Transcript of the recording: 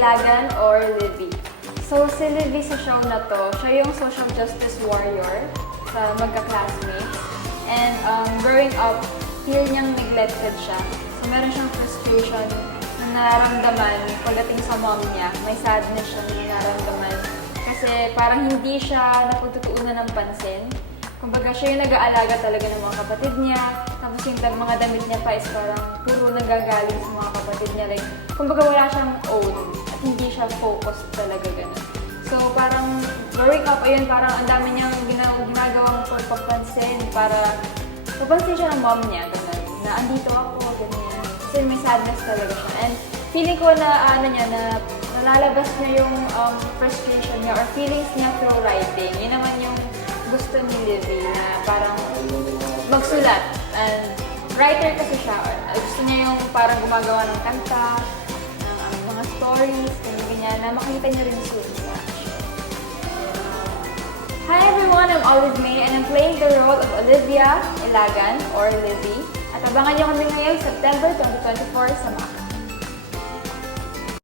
Ilagan or Livy. So, si Livy sa show na to, siya yung social justice warrior sa magka-classmates. And growing up, feel niyang neglected siya. So, meron siyang frustration na nararamdaman pagdating sa mom niya. May sadness siya na nararamdaman. Kasi parang hindi siya napagtutuunan ng pansin. Kumbaga, siya yung nag-aalaga talaga ng mga kapatid niya. Tapos yung mga damit niya pa is parang puro nagagaling sa mga kapatid niya. Like, kumbaga wala siyang own at hindi siya focused talaga ganun. So, parang growing up, ayun, parang ang dami niyang ginagawang pagpapansin para mapansin siya ng mom niya, ganun. Na andito ako, ganyan. Kasi may sadness talaga siya. And feeling ko na, na nalalabas niya yung frustration niya or feelings niya through writing. Yun naman yung gusto ni Livy na parang magsulat. And writer kasi siya. Gusto niya yung parang gumagawa ng kanta, ng mga stories, ganyan, na makita niya rin sa show. Hi everyone, I'm Olive May and I'm playing the role of Olivia Ilagan or Livy. At abangan niyo kami ngayong September 2024 sa MAC.